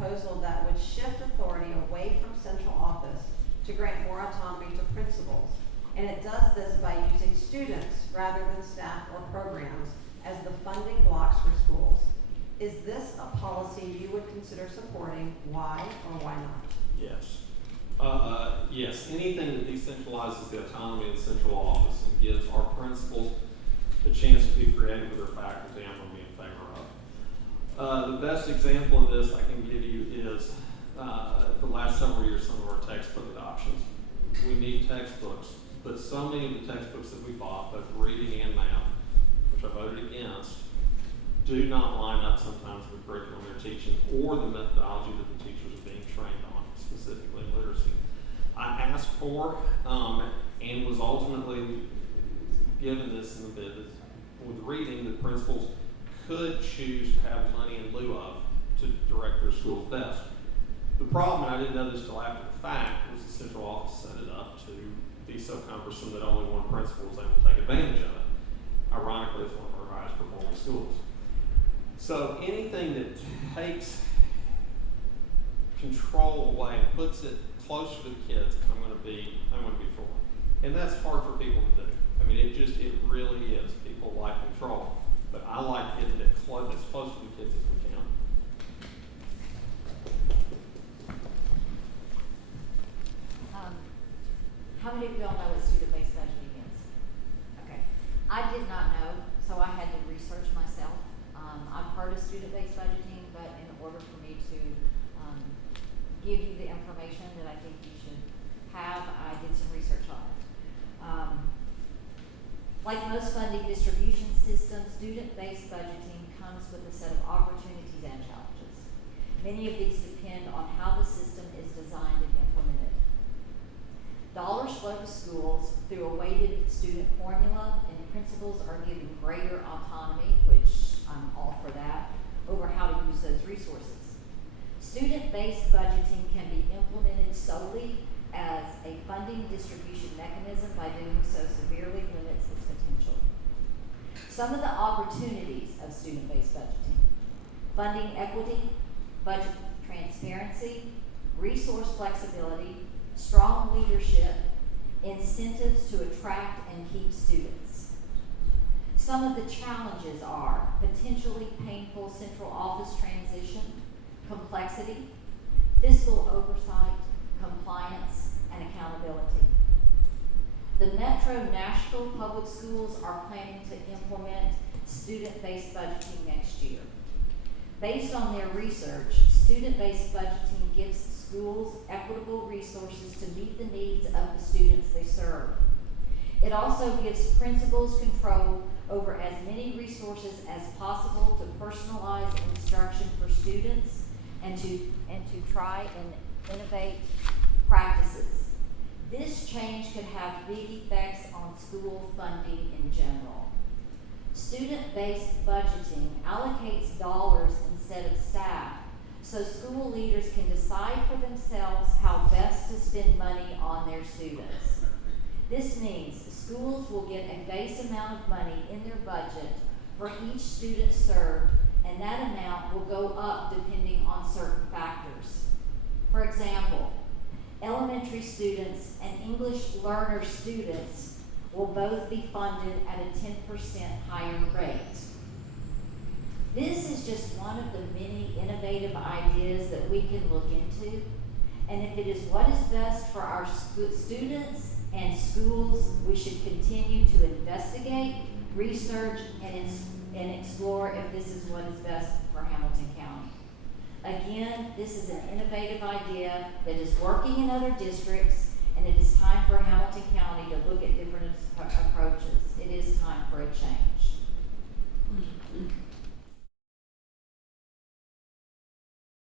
proposal that would shift authority away from central office to grant more autonomy to principals. And it does this by using students rather than staff or programs as the funding blocks for schools. Is this a policy you would consider supporting? Why or why not? Yes. Yes, anything that decentralizes the autonomy of the central office and gives our principals the chance to be creative with their faculty, I'm going to be in favor of. The best example of this I can give you is the last several years, some of our textbook adoptions. We need textbooks, but so many of the textbooks that we bought, both reading and math, which I voted against, do not line up sometimes with the curriculum they're teaching or the methodology that the teachers are being trained on, specifically literacy. I asked for and was ultimately given this in the bid with reading that principals could choose to have money in lieu of to direct their school's best. The problem, and I didn't know this till after the fact, was the central office set it up to be so cumbersome that only one principal was able to take advantage of it. Ironically, it's one of our highest performing schools. So anything that takes control away and puts it closer to the kids, I'm going to be for. And that's hard for people to do. I mean, it really is. People like control, but I like getting it as close to the kids as we can. How many of y'all know what student-based budgeting is? Okay, I did not know, so I had to research myself. I've heard of student-based budgeting, but in order for me to give you the information that I think you should have, I did some research on it. Like most funding distribution systems, student-based budgeting comes with a set of opportunities and challenges. Many of these depend on how the system is designed and implemented. Dollars flow to schools through a weighted student formula, and principals are given greater autonomy, which I'm all for that, over how to use those resources. Student-based budgeting can be implemented solely as a funding distribution mechanism. By doing so severely limits its potential. Some of the opportunities of student-based budgeting: funding equity, budget transparency, resource flexibility, strong leadership, incentives to attract and keep students. Some of the challenges are potentially painful central office transition, complexity, fiscal oversight, compliance, and accountability. The Metro Nashville Public Schools are planning to implement student-based budgeting next year. Based on their research, student-based budgeting gives schools equitable resources to meet the needs of the students they serve. It also gives principals control over as many resources as possible to personalize instruction for students and to try and innovate practices. This change could have big effects on school funding in general. Student-based budgeting allocates dollars instead of staff, so school leaders can decide for themselves how best to spend money on their students. This means schools will get a base amount of money in their budget for each student served, and that amount will go up depending on certain factors. For example, elementary students and English learner students will both be funded at a 10% higher rate. This is just one of the many innovative ideas that we can look into, and if it is what is best for our students and schools, we should continue to investigate, research, and explore if this is what is best for Hamilton County. Again, this is an innovative idea that is working in other districts, and it is time for Hamilton County to look at